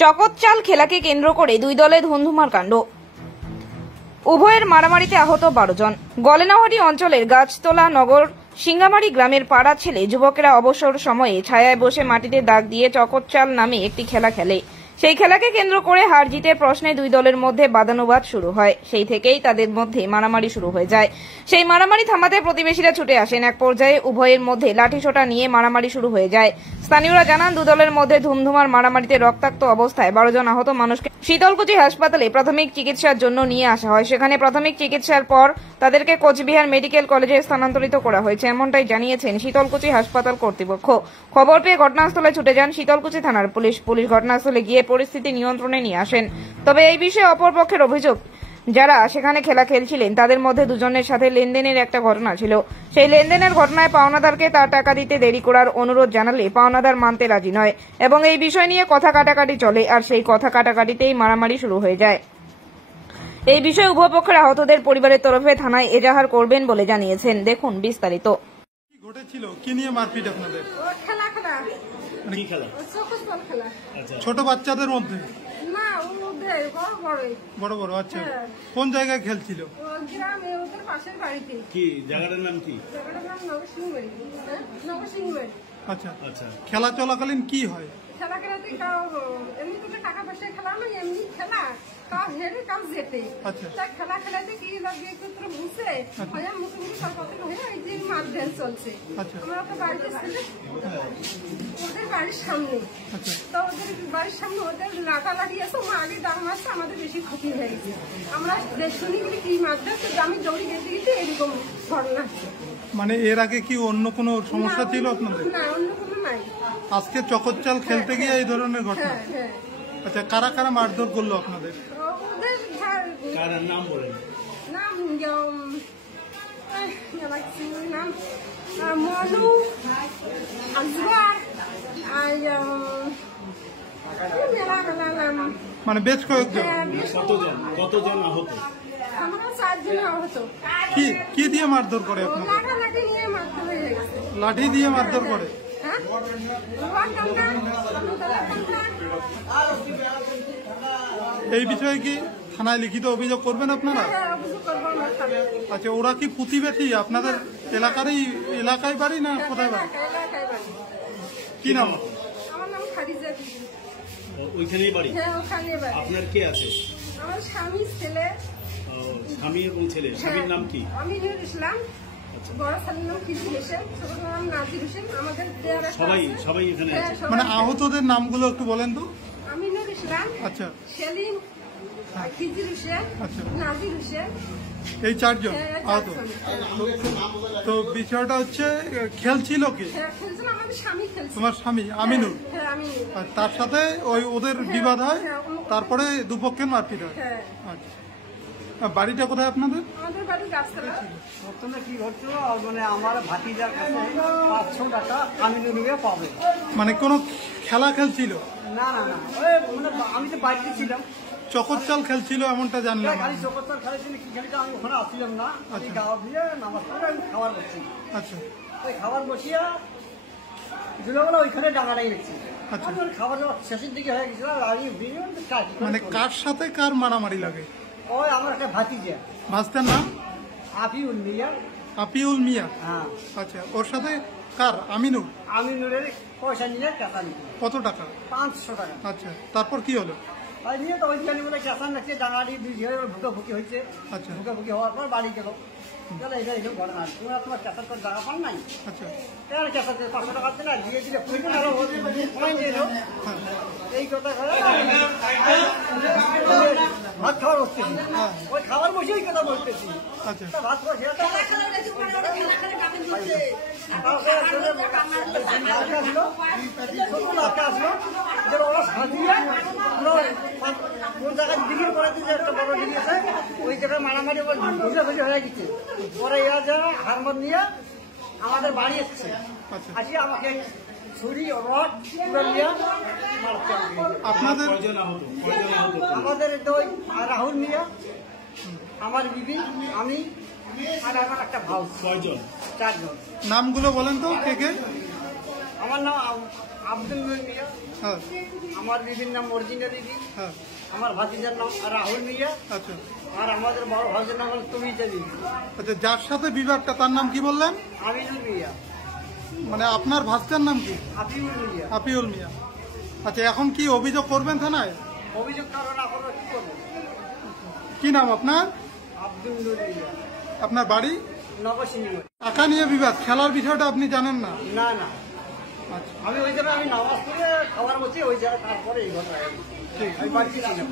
চকতচাল খেলাকে কেন্দ্র করে দুই দলে ধুন্ধুমার কাণ্ড। উভয়ের মারামারিতে আহত 12 জন। গলেনাহাটি অঞ্চলের গাছতলা নগর সিঙ্গামারি গ্রামের পাড়া ছেলে যুবকেরা অবসর সময়ে ছায়ায় বসে মাটিতে দাগ দিয়ে চকতচাল নামে একটি খেলা খেলে। সেই খেলাকে কেন্দ্র করে হার জিতের প্রশ্নে দুই দলের মধ্যে বাদানুবাদ শুরু হয়। সেই থেকেই তাদের মধ্যে মারামারি শুরু হয়ে যায়। সেই মারামারি থামাতে প্রতিবেশীরা ছুটে আসেন। এক পর্যায়ে উভয়ের মধ্যে লাঠিসোঁটা নিয়ে মারামারি শুরু হয়ে যায়। স্থানীয়রা জানান, দু দলের মধ্যে ধুমধুমার মারামারিতে রক্তাক্ত অবস্থায় 12 জন আহত মানুষকে শীতলকুচি হাসপাতালে প্রাথমিক চিকিৎসার জন্য নিয়ে আসা হয়। সেখানে প্রাথমিক চিকিৎসার পর তাদেরকে কোচবিহার মেডিকেল কলেজে স্থানান্তরিত করা হয়েছে, এমনটাই জানিয়েছেন শীতলকুচি হাসপাতাল কর্তৃপক্ষ। খবর পেয়ে ঘটনাস্থলে ছুটে যান শীতলকুচি থানার পুলিশ। ঘটনাস্থলে গিয়ে পরিস্থিতি নিয়ন্ত্রণে নিয়ে আসেন। তবে এই বিষয়ে অপরপক্ষের অভিযোগ, যারা সেখানে খেলা খেলছিলেন তাদের মধ্যে দুজনের সাথে লেনদেনের একটা ঘটনা ছিল। সেই লেনদেনের ঘটনায় পাওনাদারকে তার টাকা দিতে দেরি করার অনুরোধ জানালে পাওনাদার মানতে রাজি নয় এবং এই বিষয় নিয়ে কথা কাটাকাটি চলে। আর সেই কথা কাটাকাটিতেই মারামারি শুরু হয়ে যায়। এই বিষয়ে উভয় পক্ষের আহতদের পরিবারের তরফে থানায় এজাহার করবেন বলে জানিয়েছেন। দেখুন বিস্তারিত। কি ঘটেছিল, কি নিয়ে মারপিট আপনাদের? ছোট বাচ্চাদের মধ্যে? বড় বড়। আচ্ছা, কোন জায়গায় খেলছিল? কি জায়গাটার নাম কি? আচ্ছা আচ্ছা, খেলা চলাকালীন কি হয়? খেলা খেলাতে এমনি তো টাকা পয়সা খেলা নয়, এমনি খেলা কাজ হেরে কাজ যেতে। খেলা খেলাতে কি লাগে বুঝে মুখোমুখি সরকার হয়ে এই যে মারধর চলছে। আমরা তো বাড়িতে ছিল, ওদের বাড়ির সামনে। তো ওদের বাড়ির সামনে ওদের লাগা লাগিয়েছে, আগে দাম মারছে, আমাদের বেশি ক্ষতি হয়ে গেছে। আমরা শুনি বলি কি মারধর, তো আমি দৌড়ি গেতে গেতে এরকম ঘটনা। মানে এর আগে কি অন্য কোনো সমস্যা ছিল আপনাদের? না, অন্য কোনো নাই। আজকে চকতচাল খেলতে গিয়ে এই ধরনের ঘটনা? আচ্ছা, কারা কারা মারধর করলো আপনাদের? নাম বলেন। নাম মনু, আজবার, মানে বেশ কয়েকজন। কতজন আহত? আমরা 4 জন আহত। কি দিয়ে মারধর করে আপনাদের? লাঠি নিয়ে মারধর হয়ে গেছে। লাঠি দিয়ে মারধর করে? এই বিষয়ে কি থানায় লিখিত অভিযোগ করবেন আপনারা? আচ্ছা, ওরা কি প্রতিবেশী আপনাদের এলাকায় বাড়ি না কোথায় বাড়ি? কি নাম? আমার নাম খাদিজা। ওইখানেই বাড়ি? হ্যাঁ, ওখানেই বাড়ি। আপনার কে আছে? আমার স্বামী, ছেলে। স্বামী এবং ছেলে। স্বামীর নাম কি? আমিনুল ইসলাম। বড় ছেলের নাম খিজির হোসেন, ছোট নাম নাজির হোসেন। আমাদের সবাই এখানে আছে। মানে আহতদের নামগুলো একটু বলেন তো। আমিনুল ইসলাম, আচ্ছা, সেলিম, খিজির হোসেন, নাজির হোসেন, এই 4 জন আহত। তো বিষয়টা হচ্ছে খেলছিল কি? তোমার স্বামী আমিনুল, তার সাথে ওদের বিবাদ হয়, তারপরে দুপক্ষের মারপিট হয়। আচ্ছা, বাড়িটা কোথায় আপনাদের? প্রথমে কি ঘটছিল, মানে আমার ভাতিজার কাছে 500 টাকা আমিনুলকে পাবে। মানে কোনো খেলা খেলছিল? না না না, মানে আমি তো বাড়িতে ছিলাম। চকতচাল খেলছিল এমনটা জানলাম। খালি চকতচাল খেলেছিল, কি খেলিটা আমি ওখানে আসছিলাম না। আমি খাওয়া দিয়ে নামাজ পড়ে আমি খাবার বসছি। আচ্ছা, ওই খাবার বসিয়া দুলাবেলা ওইখানে ডাঙাটাই রেখেছি। আচ্ছা, খাবার শেষের দিকে হয়ে গেছিল। মানে কার সাথে কার মারামারি লাগে? ওই আমার একটা ভাতিজা। ভাস্তার নাম? আপিউল মিয়া। আপিউল মিয়া? হ্যাঁ। আচ্ছা, ওর সাথে কার? আমিনুল? আমিনুলের পয়সা নিয়ে টাকা নিয়ে। কত টাকা? 500 টাকা। আচ্ছা, তারপর কি হলো? ওই নিয়ে তো ওই জানি বলে ক্যাসান রাখছে, ডাঙাড়ি 2 ঝিয়ে ভুকাভুকি হয়েছে। আচ্ছা, ভুকাভুকি হওয়ার পর বাড়ি গেল। এটা এরকম ঘটনা। তোমার ক্যাসার তোর জায়গা পান নাই? আচ্ছা, ক্যাসার 500 টাকা দিলে দিয়ে দিলে এই কথা ভাত খাওয়ার বসতেছি। ওই খাবার বসে ওই কথা বলতেছি। আচ্ছা, ভাত খাওয়া আসলো, ওরা সাজিয়ে কোন জায়গায় ডিগ্রি করে দিয়েছে, একটা বড় ডিগ্রি আছে, ওই জায়গায় মারামারি ভুজে হয়ে গেছে। পরে এরা যারা হারমোন নিয়ে আমাদের বাড়ি এসছে, আসি আমাকে ছুরি রড নিয়ে মারছে। আপনাদের আমাদের দুই রাহুল মিয়া, আমার বিবি, আমি আর আমার একটা ভাউ। 6 জন। 4 জন। নামগুলো বলেন তো কে কে? আমার নাম আব্দুল মিয়া, হ্যাঁ আমার বিবির নাম মর্জিনা বিবি, হ্যাঁ আমার ভাতিজার নাম রাহুল মিয়া, আচ্ছা আর আমাদের বড় ভাইয়ের নাম হল তুমিতা বিবি। আচ্ছা, যার সাথে বিবাদটা তার নাম কি বললেন? আমিনুল মিয়া, মানে আপনার ভাস্তার নাম কি? আফিউল মিয়া। আপিউল মিয়া। আচ্ছা, এখন কি অভিযোগ করবেন থানায়? অভিযোগ কারণ আপনারা কি করবেন? কি নাম আপনার? আব্দুল মিয়া, আপনার বাড়ি? নবসিংহ। টাকা নিয়ে বিবাদ, খেলার বিষয়টা আপনি জানেন না? না না, আচ্ছা আমি ওই জায়গায় আমি নামাজ পড়ে খাবার বসে ওই জায়গায়, তারপরে এই ঘটনা। ঠিক আমি বাড়িতে ছিলাম।